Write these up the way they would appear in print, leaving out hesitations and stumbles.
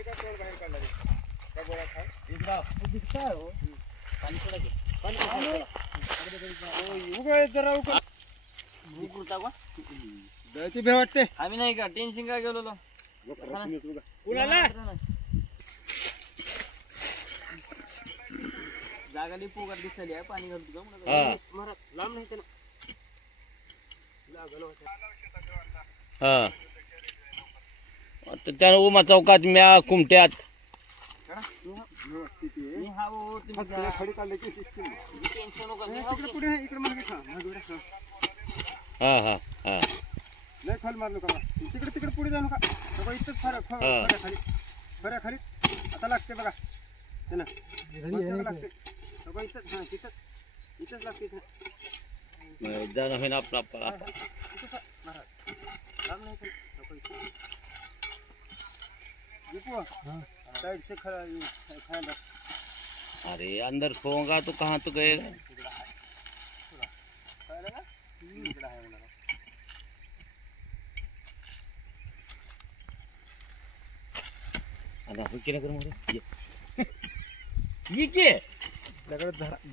खाली का तोंड बाहेर काढला का गोळा खा दिसता हो पाणी सोडा की पाणी उघड जरा उघड उघडता का दळती भे वाटते आम्ही नाही का टेन्शन काय गेलो कुणाला जागा लई पोगाट दिसली आहे पाणी घालतो का महाराज लांब नाही त्याला लागल होता हा तर त्या उमा चौकात म्या कुमट्यात खडी काढली की टेन्शन इकडे पुढे इकडे मागे खा हा हा हा लय खाली मारलो का तिकडे तिकडे पुढे जाऊ नका इथंच फरक खाली खऱ्या खाली आता लागते बघा है ना लागते इथंच हा इथंच लागते जाणं होईन आपला आपला साइड से खड़ा अरे अंदर सोऊंगा तो कहाँ तो गएगा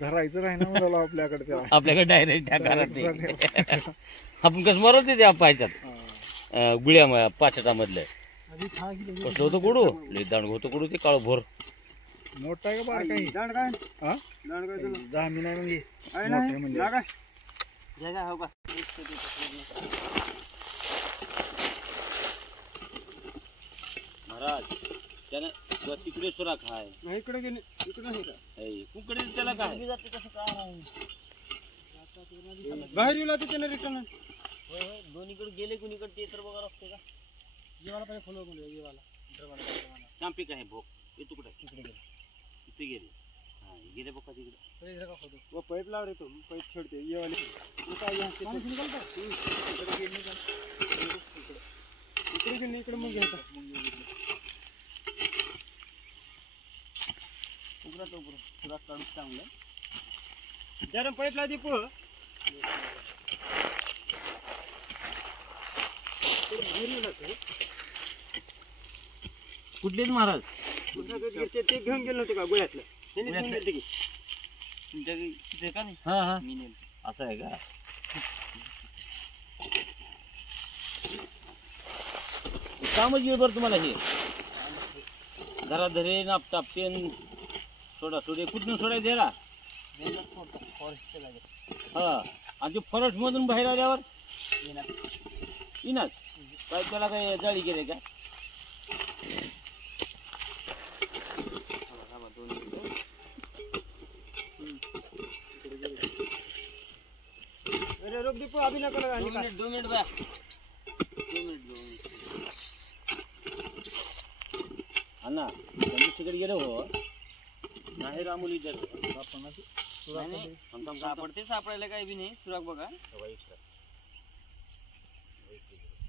धरायचं राहिना आपल्याकडे आपल्याकडे डायरेक्ट आपण कसं मरवते त्या पायच्यात गुळ्या पाचटा मधल्या कसलं होतं कुडू दांड होतं कुडू ते काळ भोर मोठा आहे का बार काही दांड काय हा दांड काय तुला दामी नाही म्हणजे जागा जागा हो का महाराज त्यानं तिकडे सुराख आहे नाही इकडे गेले इकडे नाही का कुकडे त्याला काय बाहेर येऊ लागते त्याने रिटर्न दोन्हीकडे गेले कुणीकडे ते तर बघा लागते का येवाला पहिले फॉलो करू येवाला चांपिक आहे भोग हे तुकडे तिकडे गेले तिथे गेले हा गेले बघा तिकडे पाईप लाव रे तो पाईप छोडते येवाले इकडे गेले इकडे मग घ्यायचा उघडा तो सुराख काढून चांगलं जरा पाईप ला दीपू कुठलेच महाराज ते घेऊन गेले नव्हते का गोळ्यातलं तुमच्या तिथे का नाही हा हा असं आहे का कामच येईल बरं तुम्हाला हे घरा धरे नापटाप पेन सोडा सोडे कुठून सोडायचं ह्याला हा आणि ते फॉरेस्ट मधून बाहेर आल्यावर येणार काय त्याला काय जाळी गेले का अरे रोक दीपू अभी नका लगा 2 मिनिट बा 2 मिनिट अन्ना दुसरीकडे गेलो हो नाही रामुली जर आपण सापडते सापडायला काही बी नाही सुराग बघा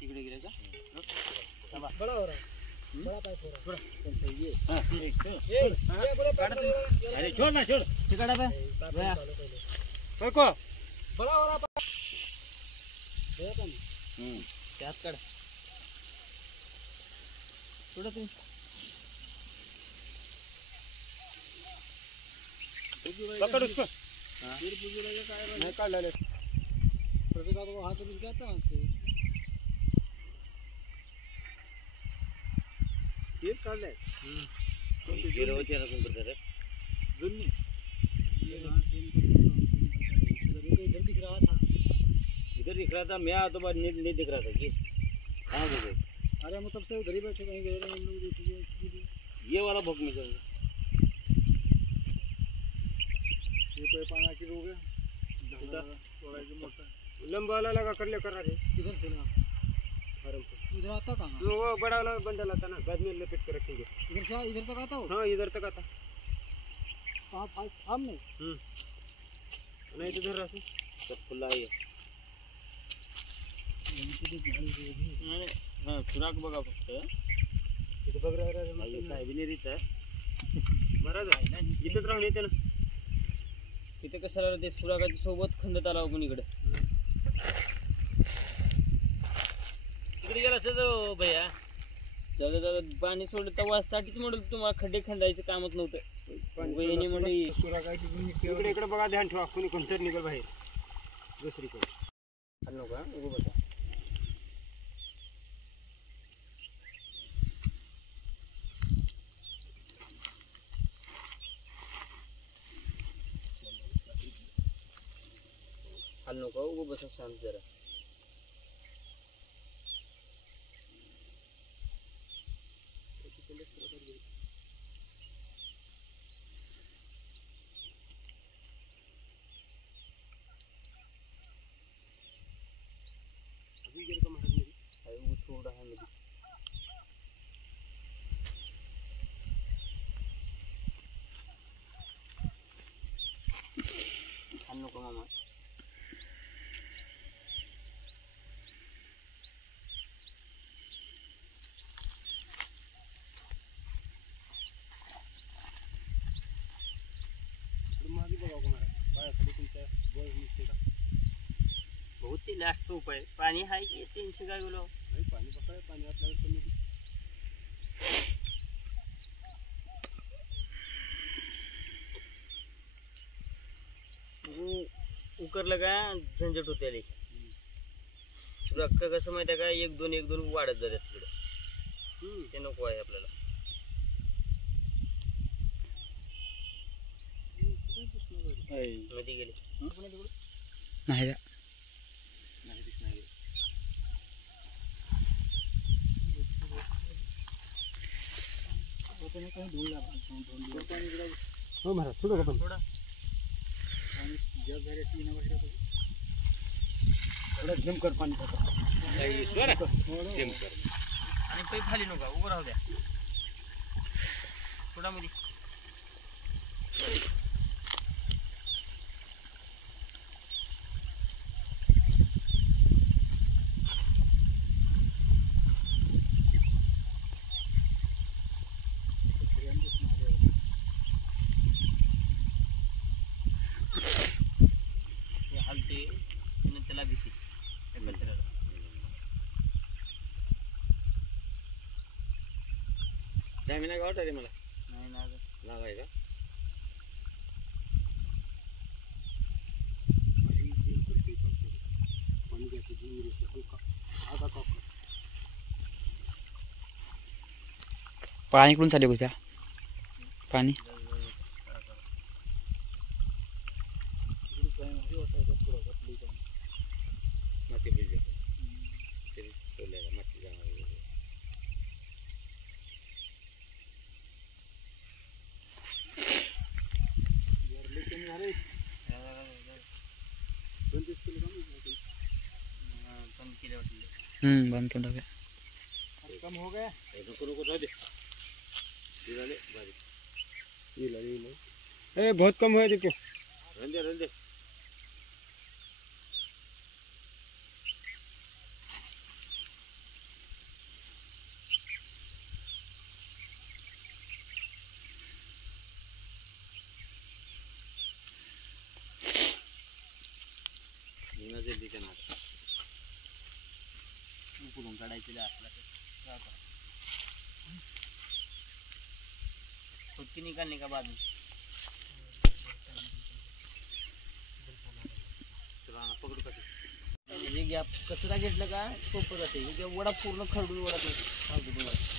तिकडे गेले का बड़ा हो रहा है बड़ा पाइप हो रहा है अरे छोड़ ना छोड़ तिकडे को बड़ा हो रहा त्यात काढ थोडं तुम्ही पकड़ उसको नहीं काट ले प्रतिभा तो हाथ में जाता है ये काट ले गेलो होते ना कोण करते जुन्नी इधर दिख रहा था मैं तो बाद नहीं दिख रहा था कि हाँ बोले अरे हम तब से उधर ही बैठे कहीं गए हम लोग ये वाला भोग में जाएंगे ये तो पाना की रोग है मोटा लंबा वाला लगा कर ले करा रे किधर से लगा फार्म से इधर आता कहाँ वो बड़ा वाला बंडल आता ना बाद में लपेट कर रखेंगे इधर तक आता हो हाँ इधर तक आता कहाँ फार्म में नहीं तो इधर रखो सब खुला है हाँ सुराख बघा फक्त इथं बघ रे काय बी नाही रीत महाराज इथंच राहून येते ना तिथे कशाला ते सुरागाच्या सोबत खंदत आला आपण इकडे तिकडे गेला असतो भैया जरा जरा पाणी सोडलं तेव्हा साठीच म्हणलं तुम्हाला खड्डे खंडायचं कामच नव्हतं. वहिनी म्हणजे इकडे इकडे बघा, ध्यान ठेवा, कुणी कोणतरी निघल बाहेर दुसरीकडे. नका उभं बसा. हाल नको, उभं बसा शांत जरा. थोडा आहे मध्ये. हाल नको मामा. बहुत ते लास्ट उपाय. पाणी आहे की 300 काय बोलो पाणी बघा, पाणी आपल्याला कमी. उकरलं का झंझट होते. रक्त कसं माहिती आहे का, 1-2 वाढत जातात तिकडे. ते नको आहे आपल्याला. मध्ये गेले नाही हो महाराज, सुरू का पण थोडा थोडा झेमकर पाणी आणि काही खाली नका, उभं राहू द्या थोडा मध्ये. हलते त्याला भीती कचऱ्याला. नाही गावत आहे मला. नाही ना लागाय का पाणी कुठून चालू होत्या पाणी बंद कर दो. कम हो गया. ए बहुत कम हुआ देखो. रंदे जल्दी करना उकळून काढायचे असला तर खुदकी निकालने का बाद में पकडू का हे गॅप कचरा घेतलं का सोपं जाते. हे वडा पूर्ण खरडून वडा सांगतो तुम्हाला.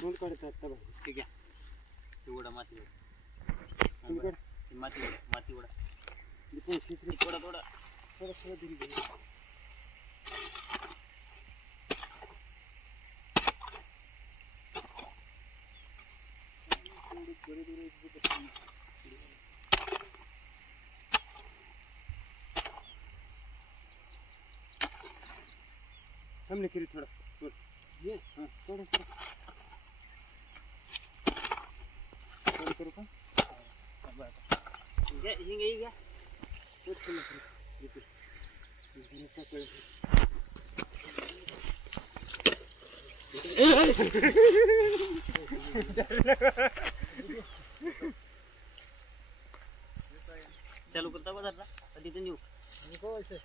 कोण काढतात आता बघ. ठीक आहे ते उडा माती उडा तुम्ही काढ. माती उडा दीपू खीच रे. थोडा थोडं धीरे धीरे. हमने किरी थोड़ा ये हाँ थोड़ा थोड़ा करो का घ्या हिंग घ्या कुछ नहीं करो ये तो कर चालू करता बघा जरा तिथून येऊ देखो ऐसे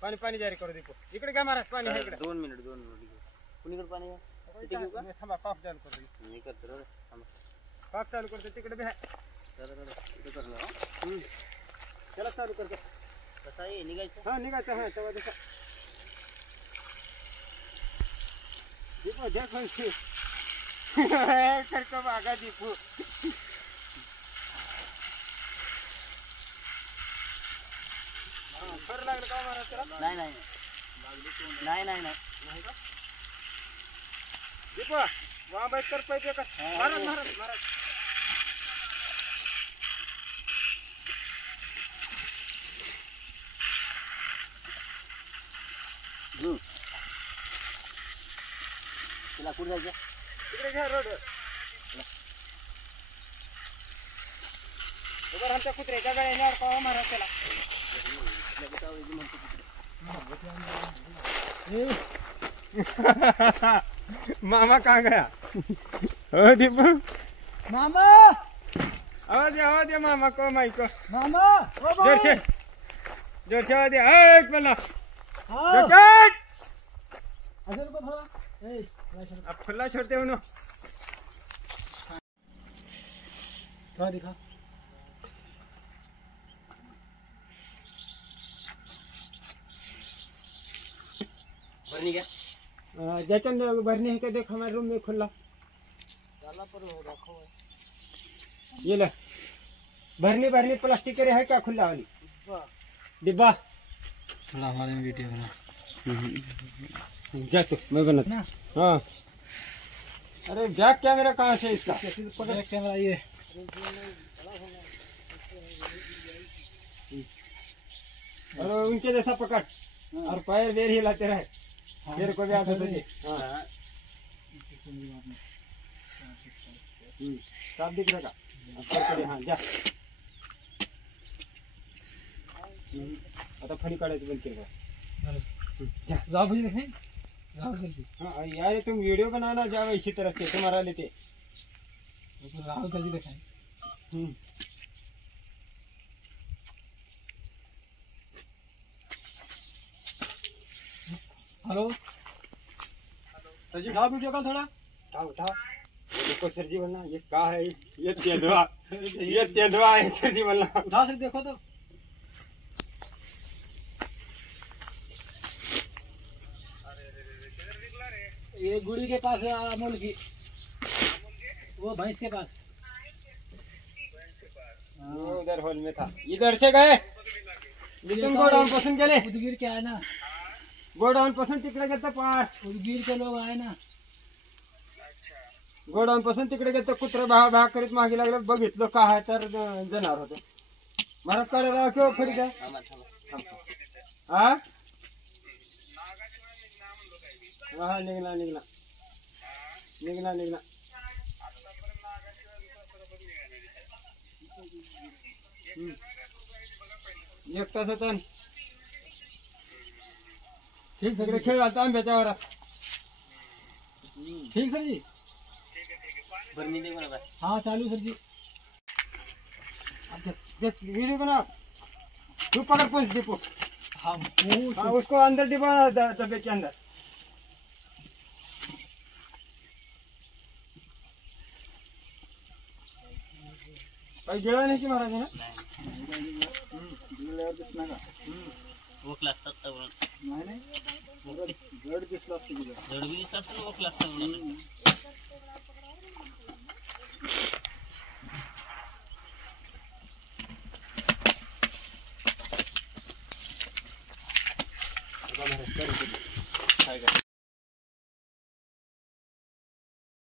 पानी पानी जारी करो. देखो इकडे काय महाराज पाणी आहे इकडे. 2 मिनिट कुणीकडे पाणी आहे तिथे घेऊ का मी थांबा पाप चालू करतो. मी करतो रे थांबा पाप चालू करतो तिकडे बी आहे. चला इथे करणार त्याला चालू करतो. कसं आहे निघायचं हाँ निघायचं हाँ तेव्हा देखा दीपू देखो इसे करको भागा दीपू. सर लागलं का महाराज त्याला. नाही दीपू वहाँ बैठ कर पैसे का महाराज महाराज महाराज तुला कुठे जायचं तिकडे घ्या रोड. उभं आमच्या कुत्र्याच्या गळ्यावर का महाराज त्याला. मामा कहाँ गया. ओ दीपू मामा आवाज दे मामा को माई को मामा जोर से आवाज दे. एक पल्ला जोर अजून को थोड़ा अब खुला छोड़ते हो ना. थोड़ा दिखा भरणी घ्या जचन भरने है के देख हमारे रूम में खुला. चला पर रखो ये ले भरनी प्लास्टिक के है क्या खुला वाली डिब्बा. थोड़ा हमारे वीडियो बना जा तू मैं बना. हाँ अरे बैग क्या मेरा कहाँ से इसका. कैमरा ये और उनके जैसा पकड़ और पैर वेर हिलाते रहे. मेरे को भी आता तुझे. हाँ साफ दिख रहा. हाँ जा आता फणी काढायचं बंद केलं. जाओ भैया देखें जाओ जल्दी हाँ यार तुम वीडियो बनाना जाओ इसी तरफ से तुम्हारा लेते. राहुल जल्दी दिखाएं. हेलो सर जी उठाओ वीडियो कॉल थोड़ा. उठाओ देखो सर जी बोलना ये क्या है. ये तेंदुआ है सर जी बोलना. उठा सर देखो तो ये गुड़ी के पास है अमूल की वो भैंस के पास. वो उधर हॉल में था. इधर से गए लेकिन गोडाउन पासून गेले. उदगीर के आए ना गोडाउन पासून तिकडे गेलं पार. उदगीर के लोग आए ना. गोडाउन पासून तिकडे गेलं कुत्र भाग करीत मागे लागलं. बघितलं का आहे तर जनावर होतं. महाराज काढे राव किंवा फडी काय. हा हा निघला एक तासाचा ठीक सगळे खेळ आता आंब्याच्या वरात. ठीक सर जी भरणी दे मला हाँ चालू सर जी. वीडियो बना तू पकड़ पूछ दीपू. हाँ हाँ उसको अंदर डिब्बा डब्बे के अंदर. भाई गिरा नहीं कि महाराज है ना. वो क्लास तक नाही जड दिसला दडबी दिसतात वो क्लास